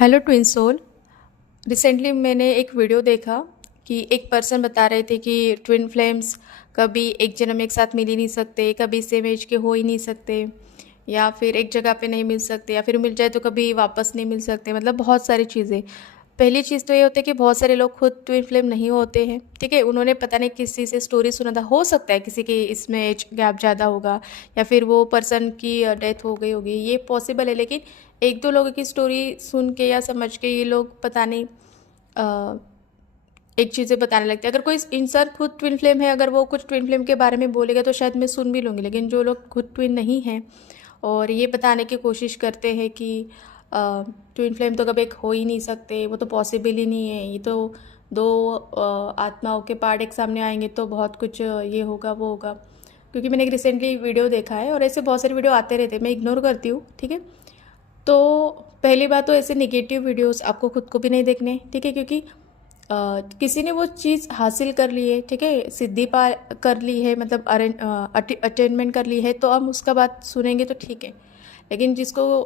Hello twin soul. Recently मैंने एक video देखा कि एक पर्सन बता रहे थे कि ट्विन फ्लेम्स कभी एक जन्म में एक साथ मिल ही नहीं सकते, कभी सेम एज के हो ही नहीं सकते, या फिर एक जगह पे नहीं मिल सकते, या फिर मिल जाए तो कभी वापस नहीं मिल सकते। मतलब बहुत सारी चीज़ें। पहली चीज़ तो ये होती है कि बहुत सारे लोग खुद ट्विन फ्लेम नहीं होते हैं। ठीक है, उन्होंने पता नहीं किसी से स्टोरी सुना था, हो सकता है किसी के इसमें एज गैप ज़्यादा होगा, या फिर वो पर्सन की डेथ हो गई होगी, ये पॉसिबल है। लेकिन एक दो लोगों की स्टोरी सुन के या समझ के ये लोग पता नहीं एक चीज़ें बताने लगते हैं। अगर कोई इंसान खुद ट्विन फ्लेम है, अगर वो कुछ ट्विन फ्लेम के बारे में बोलेगा तो शायद मैं सुन भी लूँगी। लेकिन जो लोग खुद ट्विन नहीं हैं और ये बताने की कोशिश करते हैं कि ट्विन फ्लेम तो कभी एक हो ही नहीं सकते, वो तो पॉसिबल ही नहीं है, ये तो दो आत्माओं के पार्ट एक सामने आएंगे तो बहुत कुछ ये होगा वो होगा। क्योंकि मैंने एक रिसेंटली वीडियो देखा है, और ऐसे बहुत सारे वीडियो आते रहते हैं, मैं इग्नोर करती हूँ। ठीक है, तो पहली बात तो ऐसे निगेटिव वीडियोस आपको खुद को भी नहीं देखने। ठीक है, क्योंकि किसी ने वो चीज़ हासिल कर ली है, ठीक है, सिद्धि पा कर ली है, मतलब अटेनमेंट कर ली है, तो हम उसका बात सुनेंगे तो ठीक है। लेकिन जिसको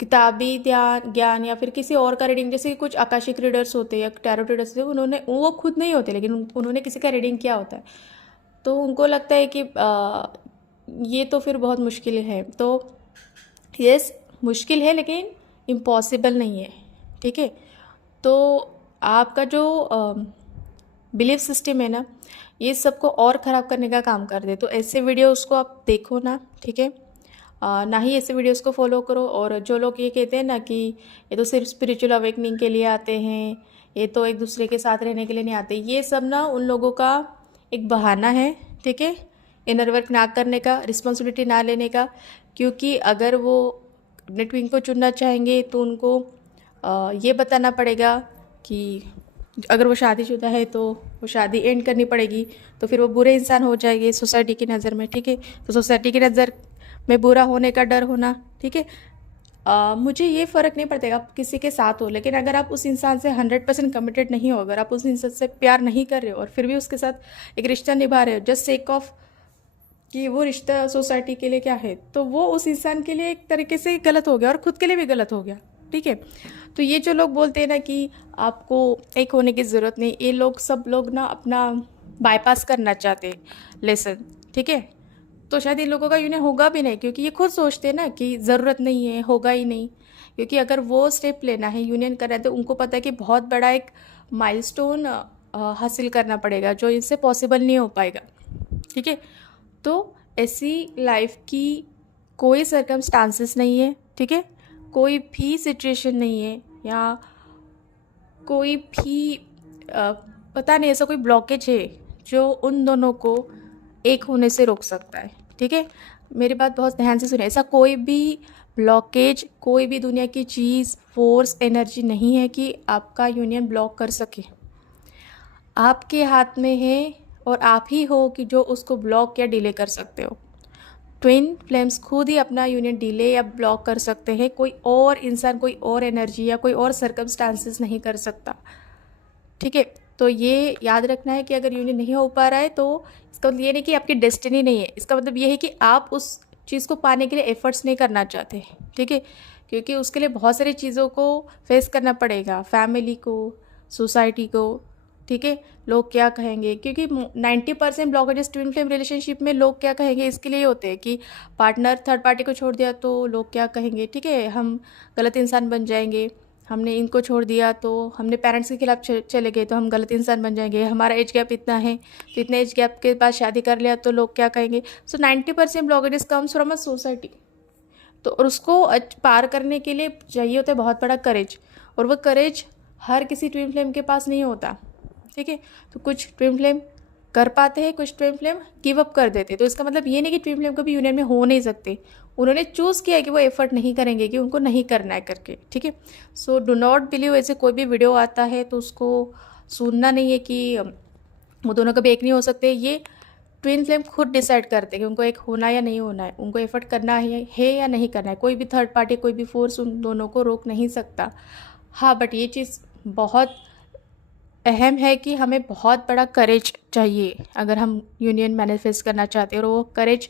किताबी ध्यान ज्ञान या फिर किसी और का रीडिंग, जैसे कि कुछ आकाशिक रीडर्स होते हैं या टैरो रीडर्स होते हैं, उन्होंने वो खुद नहीं होते लेकिन उन्होंने किसी का रीडिंग किया होता है, तो उनको लगता है कि ये तो फिर बहुत मुश्किल है। तो यस, मुश्किल है लेकिन इम्पॉसिबल नहीं है। ठीक है, तो आपका जो बिलीफ सिस्टम है ना, ये सबको और ख़राब करने का काम कर दे। तो ऐसे वीडियोस को आप देखो ना। ठीक है, ना ही ऐसे वीडियोस को फॉलो करो। और जो लोग ये कहते हैं ना कि ये तो सिर्फ स्पिरिचुअल अवेकनिंग के लिए आते हैं, ये तो एक दूसरे के साथ रहने के लिए नहीं आते, ये सब ना उन लोगों का एक बहाना है। ठीक है, इनर वर्क ना करने का, रिस्पॉन्सिबिलिटी ना लेने का। क्योंकि अगर वो अपने ट्विन को चुनना चाहेंगे तो उनको ये बताना पड़ेगा कि अगर वो शादीशुदा है तो वो शादी एंड करनी पड़ेगी, तो फिर वो बुरे इंसान हो जाएंगे सोसाइटी की नज़र में। ठीक है, तो सोसाइटी की नज़र में बुरा होने का डर होना। ठीक है, मुझे ये फ़र्क नहीं पड़ता आप किसी के साथ हो, लेकिन अगर आप उस इंसान से 100% कमिटेड नहीं हो, अगर आप उस इंसान से प्यार नहीं कर रहे हो और फिर भी उसके साथ एक रिश्ता निभा रहे हो जस्ट सेक ऑफ कि वो रिश्ता सोसाइटी के लिए क्या है, तो वो उस इंसान के लिए एक तरीके से गलत हो गया और खुद के लिए भी गलत हो गया। ठीक है, तो ये जो लोग बोलते हैं ना कि आपको एक होने की ज़रूरत नहीं, ये लोग सब लोग ना अपना बाईपास करना चाहते हैं लेसन। ठीक है, तो शायद इन लोगों का यूनियन होगा भी नहीं, क्योंकि ये खुद सोचते हैं ना कि ज़रूरत नहीं है, होगा ही नहीं। क्योंकि अगर वो स्टेप लेना है, यूनियन करना है, तो उनको पता है कि बहुत बड़ा एक माइलस्टोन हासिल करना पड़ेगा जो इनसे पॉसिबल नहीं हो पाएगा। ठीक है, तो ऐसी लाइफ की कोई सर्कमस्टांसेस नहीं है। ठीक है, कोई भी सिचुएशन नहीं है, या कोई भी पता नहीं ऐसा कोई ब्लॉकेज है जो उन दोनों को एक होने से रोक सकता है। ठीक है, मेरी बात बहुत ध्यान से सुने, ऐसा कोई भी ब्लॉकेज, कोई भी दुनिया की चीज़, फोर्स, एनर्जी नहीं है कि आपका यूनियन ब्लॉक कर सके। आपके हाथ में है, और आप ही हो कि जो उसको ब्लॉक या डिले कर सकते हो। ट्विन फ्लेम्स खुद ही अपना यूनियन डिले या ब्लॉक कर सकते हैं, कोई और इंसान, कोई और एनर्जी या कोई और सर्कमस्टांसेस नहीं कर सकता। ठीक है, तो ये याद रखना है कि अगर यूनियन नहीं हो पा रहा है तो इसका मतलब ये नहीं कि आपकी डेस्टिनी नहीं है, इसका मतलब ये है कि आप उस चीज़ को पाने के लिए एफर्ट्स नहीं करना चाहते। ठीक है, क्योंकि उसके लिए बहुत सारी चीज़ों को फेस करना पड़ेगा, फैमिली को, सोसाइटी को। ठीक है, लोग क्या कहेंगे, क्योंकि 90% ब्लॉकेजेस ट्विन फ्लेम रिलेशनशिप में लोग क्या कहेंगे इसके लिए होते हैं कि पार्टनर थर्ड पार्टी को छोड़ दिया तो लोग क्या कहेंगे। ठीक है, हम गलत इंसान बन जाएंगे, हमने इनको छोड़ दिया तो हमने पेरेंट्स के खिलाफ चले गए तो हम गलत इंसान बन जाएंगे, हमारा एज गैप इतना है तो इतने एज गैप के बाद शादी कर लिया तो लोग क्या कहेंगे। सो 90% blockages comes from a society. तो और उसको पार करने के लिए चाहिए होता है बहुत बड़ा करेज, और वो करेज हर किसी ट्विन फ्लेम के पास नहीं होता। ठीक है, तो कुछ ट्विन फ्लेम कर पाते हैं, कुछ ट्विन फ्लेम गिव अप कर देते हैं। तो इसका मतलब ये नहीं कि ट्विन फ्लेम कभी यूनियन में हो नहीं सकते, उन्होंने चूज़ किया है कि वो एफर्ट नहीं करेंगे, कि उनको नहीं करना है करके। ठीक है, सो डू नॉट बिलीव, ऐसे कोई भी वीडियो आता है तो उसको सुनना नहीं है कि वो दोनों कभी एक नहीं हो सकते। ये ट्विन फ्लेम खुद डिसाइड करते हैं कि उनको एक होना या नहीं होना है, उनको एफर्ट करना है या नहीं करना है। कोई भी थर्ड पार्टी, कोई भी फोर्स उन दोनों को रोक नहीं सकता। हाँ, बट ये चीज़ बहुत अहम है कि हमें बहुत बड़ा करेज चाहिए अगर हम यूनियन मैनिफेस्ट करना चाहते हैं, और वो करेज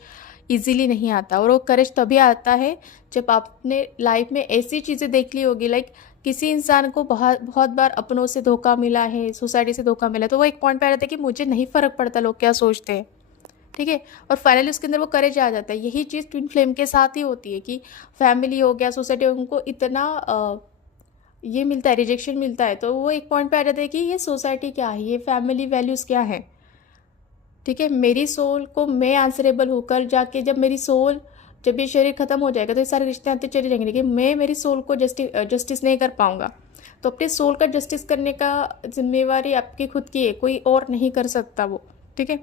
इजीली नहीं आता, और वो करेज तभी आता है जब आपने लाइफ में ऐसी चीज़ें देख ली होगी, लाइक किसी इंसान को बहुत बहुत बार अपनों से धोखा मिला है, सोसाइटी से धोखा मिला है, तो वो एक पॉइंट पे आ जाता है कि मुझे नहीं फ़र्क पड़ता लोग क्या सोचते हैं, ठीक है। और फाइनली उसके अंदर वो करेज आ जाता है। यही चीज़ ट्विन फ्लेम के साथ ही होती है कि फैमिली हो गया, सोसाइटी, उनको इतना ये मिलता है, रिजेक्शन मिलता है, तो वो एक पॉइंट पे आ जाता है कि ये सोसाइटी क्या है, ये फैमिली वैल्यूज़ क्या है, ठीक है। मेरी सोल को मैं आंसरेबल होकर जाके, जब मेरी सोल, जब ये शरीर खत्म हो जाएगा तो ये सारे रिश्ते आते चले जाएंगे, लेकिन मैं मेरी सोल को जस्टिस नहीं कर पाऊंगा। तो अपने सोल का जस्टिस करने का जिम्मेवारी आपकी खुद की है, कोई और नहीं कर सकता वो, ठीक है।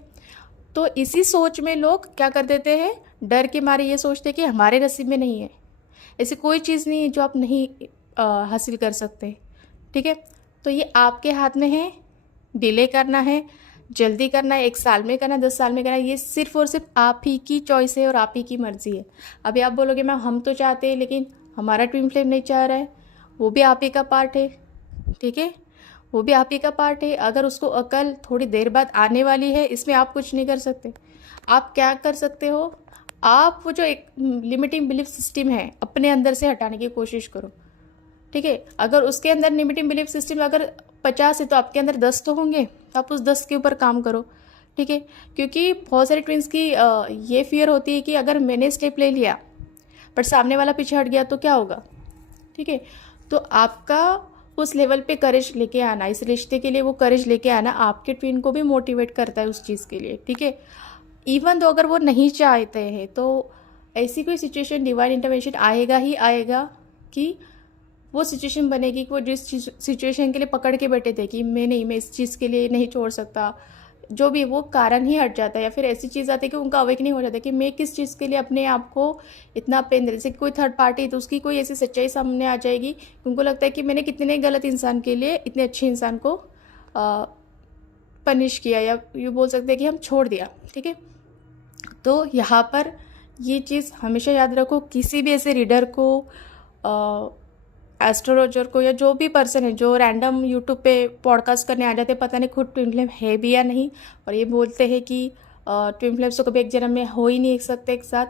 तो इसी सोच में लोग क्या कर देते हैं, डर के मारे ये सोचते हैं कि हमारे नसीब में नहीं है, ऐसी कोई चीज़ नहीं है जो आप नहीं हासिल कर सकते, ठीक है। तो ये आपके हाथ में है, डिले करना है, जल्दी करना है, 1 साल में करना है, 10 साल में करना है, ये सिर्फ और सिर्फ आप ही की चॉइस है और आप ही की मर्जी है। अभी आप बोलोगे मैम हम तो चाहते हैं लेकिन हमारा ट्विन फ्लेम नहीं चाह रहा है, वो भी आप ही का पार्ट है, ठीक है, वो भी आप ही का पार्ट है। अगर उसको अकल थोड़ी देर बाद आने वाली है, इसमें आप कुछ नहीं कर सकते। आप क्या कर सकते हो, आप वो जो एक लिमिटिंग बिलीफ सिस्टम है अपने अंदर से हटाने की कोशिश करो, ठीक है। अगर उसके अंदर लिमिटिंग बिलीफ सिस्टम अगर 50 है तो आपके अंदर 10 तो होंगे, तो आप उस 10 के ऊपर काम करो, ठीक है। क्योंकि बहुत सारे ट्विंस की ये फियर होती है कि अगर मैंने स्टेप ले लिया पर सामने वाला पीछे हट गया तो क्या होगा, ठीक है। तो आपका उस लेवल पे करेज लेके आना, इस रिश्ते के लिए वो करेज लेके आना आपके ट्विन को भी मोटिवेट करता है उस चीज़ के लिए, ठीक है। इवन तो अगर वो नहीं चाहते हैं तो ऐसी कोई सिचुएशन, डिवाइन इंटरवेंशन आएगा ही आएगा कि वो सिचुएशन बनेगी कि वो जिस सिचुएशन के लिए पकड़ के बैठे थे कि मैं इस चीज़ के लिए नहीं छोड़ सकता, जो भी वो कारण ही हट जाता है, या फिर ऐसी चीज़ आती है कि उनका अवेकनिंग हो जाता है कि मैं किस चीज़ के लिए अपने आप को इतना पेन दे, जैसे कोई थर्ड पार्टी तो उसकी कोई ऐसी सच्चाई सामने आ जाएगी कि उनको लगता है कि मैंने कितने गलत इंसान के लिए इतने अच्छे इंसान को पनिश किया, या ये बोल सकते हैं कि हम छोड़ दिया, ठीक है। तो यहाँ पर ये चीज़ हमेशा याद रखो, किसी भी ऐसे रीडर को, एस्ट्रोलॉजर को, या जो भी पर्सन है जो रैंडम यूट्यूब पे पॉडकास्ट करने आ जाते हैं, पता नहीं खुद ट्विन फ्लेम है भी या नहीं, और ये बोलते हैं कि ट्विन फ्लेम्स तो कभी एक जन्म में हो ही नहीं सकते एक साथ।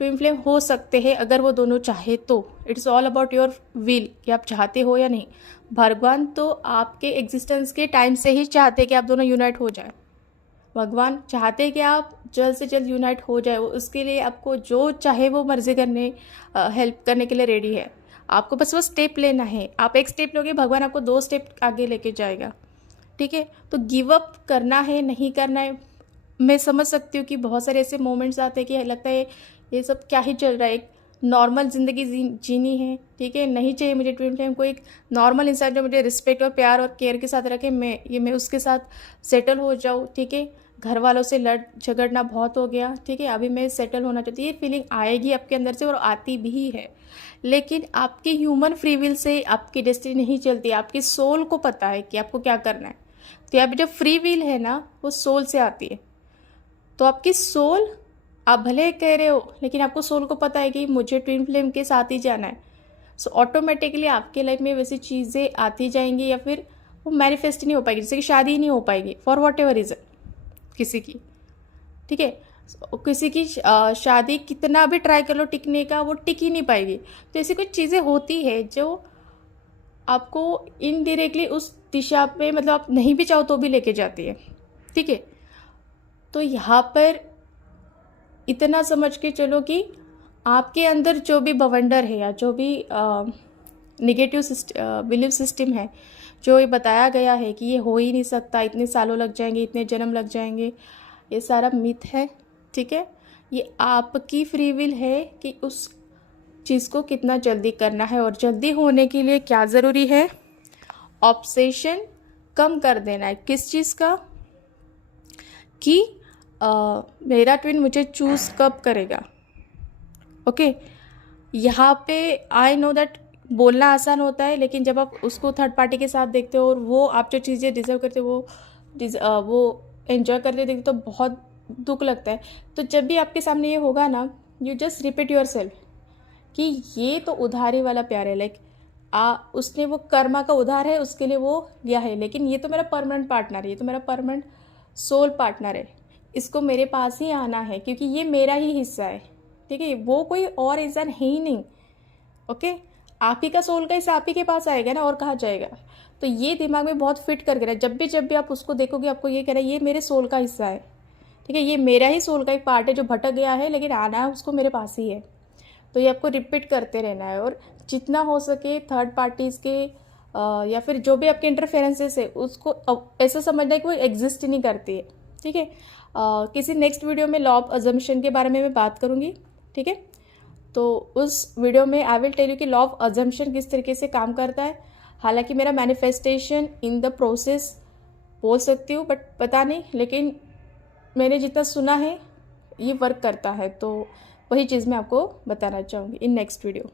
ट्विन फ्लेम हो सकते हैं अगर वो दोनों चाहे तो, it's all about your will कि आप चाहते हो या नहीं। भगवान तो आपके एग्जिस्टेंस के टाइम से ही चाहते कि आप दोनों यूनाइट हो जाए। भगवान चाहते कि आप जल्द से जल्द यूनाइट हो जाए, उसके लिए आपको जो चाहे वो मर्जी करने, हेल्प करने के लिए रेडी है। आपको बस वो स्टेप लेना है, आप एक स्टेप लोगे, भगवान आपको 2 स्टेप आगे लेके जाएगा, ठीक है। तो गिव अप करना है, नहीं करना है। मैं समझ सकती हूँ कि बहुत सारे ऐसे मोमेंट्स आते हैं कि लगता है ये सब क्या ही चल रहा है, एक नॉर्मल ज़िंदगी जीनी है, ठीक है। नहीं चाहिए मुझे ट्विन फ्लेम, को एक नॉर्मल इंसान जो मुझे रिस्पेक्ट और प्यार और केयर के साथ रखे, मैं उसके साथ सेटल हो जाऊँ, ठीक है। घर वालों से लड़ झगड़ना बहुत हो गया, ठीक है, अभी मैं सेटल होना चाहती हूँ, ये फीलिंग आएगी आपके अंदर से और आती भी है। लेकिन आपकी ह्यूमन फ्री विल से आपकी डेस्टिनी नहीं चलती, आपकी सोल को पता है कि आपको क्या करना है। तो यहाँ पे जो फ्री विल है ना, वो सोल से आती है। तो आपकी सोल, आप भले कह रहे हो लेकिन आपको सोल को पता है कि मुझे ट्विन फ्लेम के साथ ही जाना है। सो ऑटोमेटिकली आपके लाइफ में वैसी चीज़ें आती जाएंगी, या फिर वो मैनिफेस्ट नहीं हो पाएगी, जैसे कि शादी ही नहीं हो पाएगी फॉर वॉट एवर रीज़न किसी की, ठीक है। किसी की शादी कितना भी ट्राई कर लो टिकने का, वो टिक ही नहीं पाएगी। तो ऐसी कुछ चीज़ें होती है जो आपको इनडायरेक्टली उस दिशा पे, मतलब आप नहीं भी चाहो तो भी लेके जाती है, ठीक है। तो यहाँ पर इतना समझ के चलो कि आपके अंदर जो भी बवंडर है, या जो भी निगेटिव बिलीफ सिस्टम है, जो ये बताया गया है कि ये हो ही नहीं सकता, इतने सालों लग जाएंगे, इतने जन्म लग जाएंगे, ये सारा मिथ है, ठीक है। ये आपकी फ्री विल है कि उस चीज़ को कितना जल्दी करना है, और जल्दी होने के लिए क्या ज़रूरी है, ऑब्सेशन कम कर देना है। किस चीज़ का, कि मेरा ट्विन मुझे चूज़ कब करेगा, ओके। यहाँ पे आई नो दैट बोलना आसान होता है, लेकिन जब आप उसको थर्ड पार्टी के साथ देखते हो और वो आप जो चीज़ें डिज़र्व करते हो वो एंजॉय करते देखते तो बहुत दुख लगता है। तो जब भी आपके सामने ये होगा ना, you just repeat your self कि ये तो उधारी वाला प्यार है, लाइक उसने वो कर्मा का उधार है, उसके लिए वो लिया है, लेकिन ये तो मेरा परमानेंट पार्टनर है, ये तो मेरा परमानेंट सोल पार्टनर है। इसको मेरे पास ही आना है क्योंकि ये मेरा ही हिस्सा है, ठीक है, वो कोई और इंसान है ही नहीं। ओके, आप ही का सोल का हिस्सा आप ही के पास आएगा ना, और कहाँ जाएगा। तो ये दिमाग में बहुत फिट करके रहे, जब भी आप उसको देखोगे आपको ये कह रहा है ये मेरे सोल का हिस्सा है, ठीक है, ये मेरा ही सोल का एक पार्ट है जो भटक गया है, लेकिन आना है उसको मेरे पास ही है। तो ये आपको रिपीट करते रहना है, और जितना हो सके थर्ड पार्टीज़ के या फिर जो भी आपके इंटरफेरेंसेस है उसको ऐसा समझना है कि वो एग्जिस्ट ही नहीं करती है, ठीक है। किसी नेक्स्ट वीडियो में लॉ ऑफ अजम्पशन के बारे में मैं बात करूँगी, ठीक है। तो उस वीडियो में आई विल टेल यू कि लॉ ऑफ अजम्पशन किस तरीके से काम करता है। हालांकि मेरा मैनिफेस्टेशन इन द प्रोसेस बोल सकती हूँ, बट पता नहीं, लेकिन मैंने जितना सुना है ये वर्क करता है, तो वही चीज़ मैं आपको बताना चाहूँगी इन नेक्स्ट वीडियो।